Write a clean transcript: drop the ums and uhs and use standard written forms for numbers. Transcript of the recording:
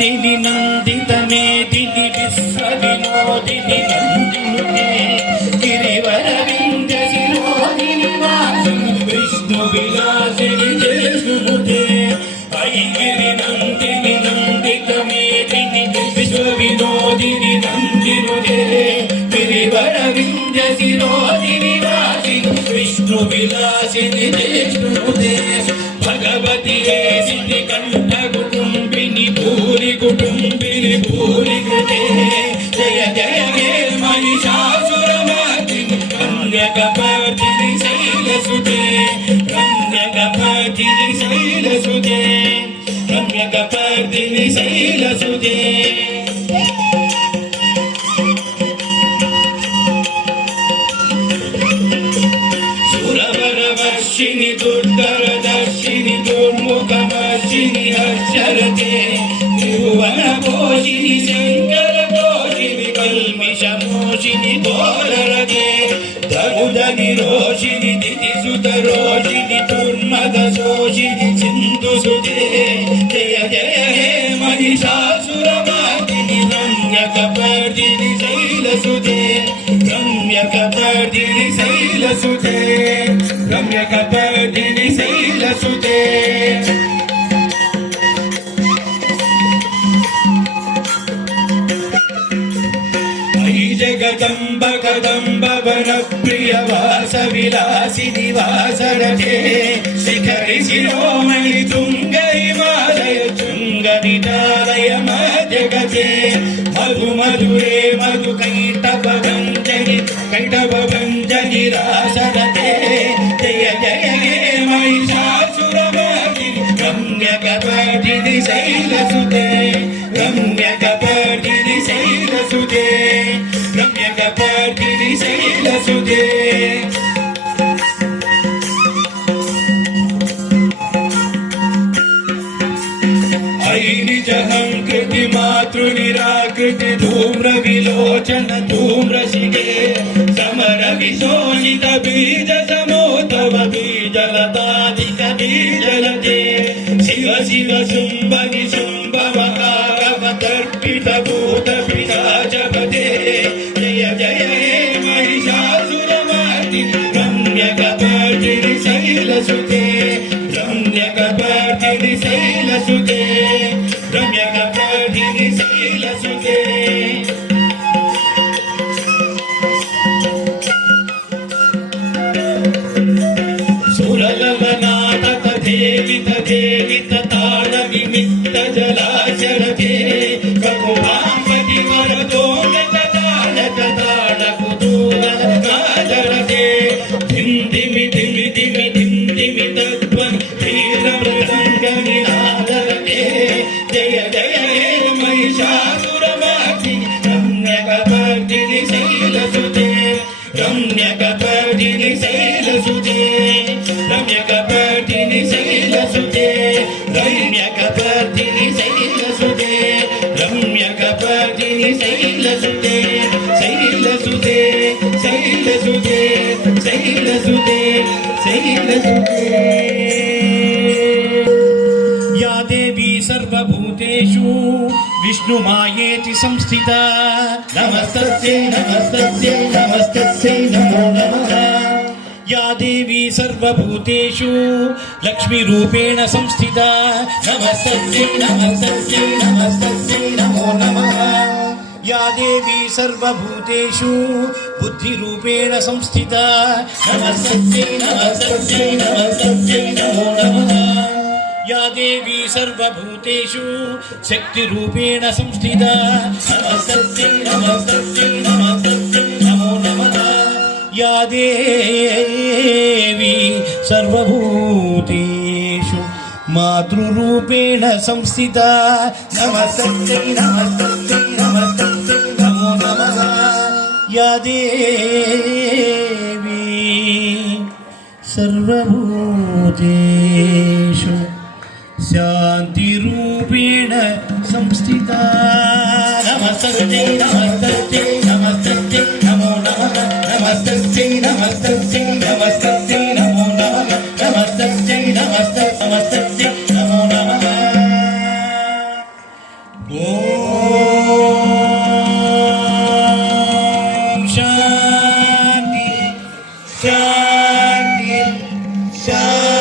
नंदिनी नंदित मेदिनी विश्व विनोदिनी नंदिनुते गिरिवर विंध्य शिरोदिनी वासिनी विष्णु विलासिनी जयसुनुते ऐगिरि नंदिनी नंदित मेदिनी विश्व विनोदिनी नंदिनुते गिरिवर विंध्य शिरोदिनी वासिनी विष्णु विलासिनी जयसुनुते भगवती सिद्धि कंठ कुटुंबिनी भूरि कुटुंबिनी भूरि कृते जय जय हे महिषासुरमर्दिनि रम्यकपर्दिनि शैलसुते रम्यकपर्दिनि शैलसुते रम्यकपर्दिनि शैलसुते सुरवरवर्षिणि दुर्धरदर्शिनि दुर्मुखवर्षिणि हर्षरते त्रिभुवनपोषिणि शङ्करतोषिणि कल्मिषमोषिणि घोररते दरुदगिरोषिणि दितिसुतरोषिणि दुर्मदशोषिणि सिन्धुसुते जय जय हे महिषासुरमर्दिनि रम्यकपर्दिनि शैलसुते रम्यकपर्दिनि शैलसुते रम्यकपर्दिनि शैलसुते जगदम्ब कदम्ब वनप्रिय वासविलासिनि वासरते शिखरि शिरोमणि तुंग हिमालय तुंगनितालय मध्यगते मधु मधुरे मधु कैटभ भञ्जनि रासरते जय जय हे महिषासुरमर्दिनि रम्यकपर्दिनि शैलसुते रम्यकपर्दिनि शैलसुते रम्यकपर्दिनि शैलसुते ऐनिजहंकृति मातृनिराकृति धूम्रविलोचन धूम्रशिखे समर विशोषित बीज समोतव बीजलताधिक बीजलते शिव शिव शुम्भ निशुम्भ मकारवतर्पित भूत पिशाचपते जय जय हे महिषासुरमर्दिनि रम्यकपर्दिनि शैलसुते रम्यकपर्दिनि शैलसुते रम्यकपर्दिनि शैलसुते सुरललनाटक देवित देवित ताल विमित्त जलाशरते ककुभाम्पति वरदोलक तालक ताल कुतूहल काजरते धिम धिमि धिमि धिमि धिम धिमि तद्वन् धीरमृदङ्ग निनादरते जय जय हे महिषासुरमर्दिनि रम्यकपर्दिनि शैलसुते रम्यकपर्दिनि शैलसुते रम्यकपर्दिनि शैलसुते रम्यकपर्दिनि शैलसुते रम्यकपर्दिनि शैलसुते शैलसुते शैलसुते शैलसुते शैलसुते या देवी सर्वभूतेषु विष्णुमायेति संस्थिता नमस्तस्यै नमस्तस्यै नमस्तस्यै नमो नमः या देवी सर्वभूतेषु लक्ष्मीरूपेण संस्थिता नमस्तस्यै नमस्तस्यै नमस्तस्यै नमो नमः या देवी सर्वभूतेषु बुद्धिरूपेण संस्थिता नमस्तस्यै नमस्तस्यै नमस्तस्यै नमो नमः या देवी सर्वभूतेषु शक्तिरूपेण संस्थिता नमस्तस्यै नमस्तस्यै नमस्तस्यै नमो नमः या देवी सर्वभूतेषु मातृरूपेण संस्थिता नमस्तस्यै नमस्तस्यै नमस्तस्यै नमो नमः या देवी सर्वभूतेषु शान्तिरूपेण संस्थिता नमस्तस्यै नमस्तस्यै नमस्तस्यै नमो नमः नमस्तस्यै नमस्तस्यै नमस्तस्यै नमो नमः नमस्तस्यै नमस्तस्यै नमो नमः ಶಾಂತಿ ಶಾಂತಿ